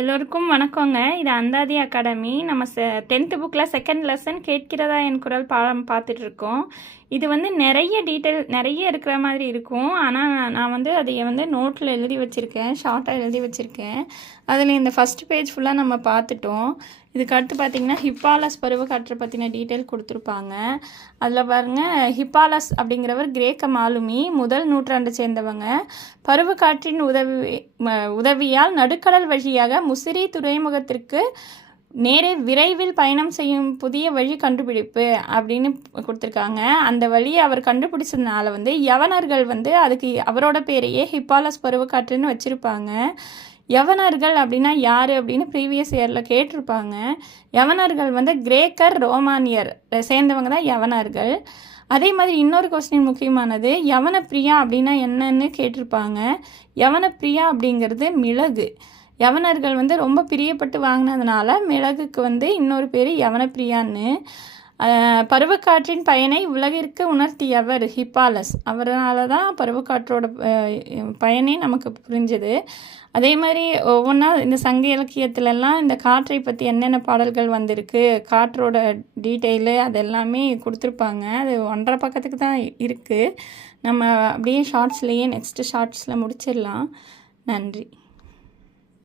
எல்லோருக்கும் வணக்கங்க. இது அந்தாதி அகாடமி. நம்ம 10th புக்கில் செகண்ட் லெசன் கேட்கிறதா என் குரல் பாடம் பார்த்துட்ருக்கோம். இது நிறைய இருக்கிற மாதிரி இருக்கும். ஆனால் நான் அதை நோட்டில் எழுதி வச்சுருக்கேன், ஷார்ட்டாக எழுதி வச்சுருக்கேன். அதில் இந்த ஃபஸ்ட் பேஜ் ஃபுல்லாக நம்ம பார்த்துட்டோம். இதுக்கு அடுத்து பார்த்திங்கன்னா ஹிப்பாலஸ் பருவக்காற்றை பற்றின டீட்டெயில் கொடுத்துருப்பாங்க. அதில் பாருங்கள், ஹிப்பாலஸ் அப்படிங்கிறவர் கிரேக்க மாலுமி, முதல் நூற்றாண்டை சேர்ந்தவங்க. பருவக்காற்றின் உதவியால் நடுக்கடல் வழியாக முசிறி துறைமுகத்திற்கு விரைவில் பயணம் செய்யும் புதிய வழி கண்டுபிடிப்பு அப்படின்னு கொடுத்துருக்காங்க. அந்த வழியை அவர் கண்டுபிடிச்சதுனால யவனர்கள் அதுக்கு அவரோட பேரையே ஹிப்பாலஸ் பருவக்காற்றுன்னு வச்சுருப்பாங்க. யவனர்கள் அப்படின்னா யார் அப்படின்னு ப்ரீவியஸ் இயரில் கேட்டிருப்பாங்க. யவனர்கள் கிரேக்கர் ரோமானியர் சேர்ந்தவங்க தான் யவனர்கள். அதே மாதிரி இன்னொரு கொஸ்டின் முக்கியமானது, யவனப்பிரியா அப்படின்னா என்னன்னு கேட்டிருப்பாங்க. யவனப்பிரியா அப்படிங்கிறது மிளகு. யவனர்கள் ரொம்ப பிரியப்பட்டு வாங்கினதுனால மிளகுக்கு இன்னொரு பேர் யவனப்பிரியான்னு. பருவக்காற்றின் பயனை உலகிற்கு உணர்த்தியவர் ஹிப்பாலஸ். அவரால் தான் பருவக்காற்றோட பயனே நமக்கு புரிஞ்சது. அதே மாதிரி ஒவ்வொன்றா இந்த சங்க இலக்கியத்திலலாம் இந்த காற்றை பற்றி என்னென்ன பாடல்கள் வந்திருக்கு, காற்றோட டீட்டெயிலு அதெல்லாமே கொடுத்துருப்பாங்க. அது 1.5 பக்கத்துக்கு தான் இருக்குது. நம்ம அப்படியே ஷார்ட்ஸ்லேயே நெக்ஸ்ட்டு ஷார்ட்ஸில் முடிச்சிடலாம். நன்றி.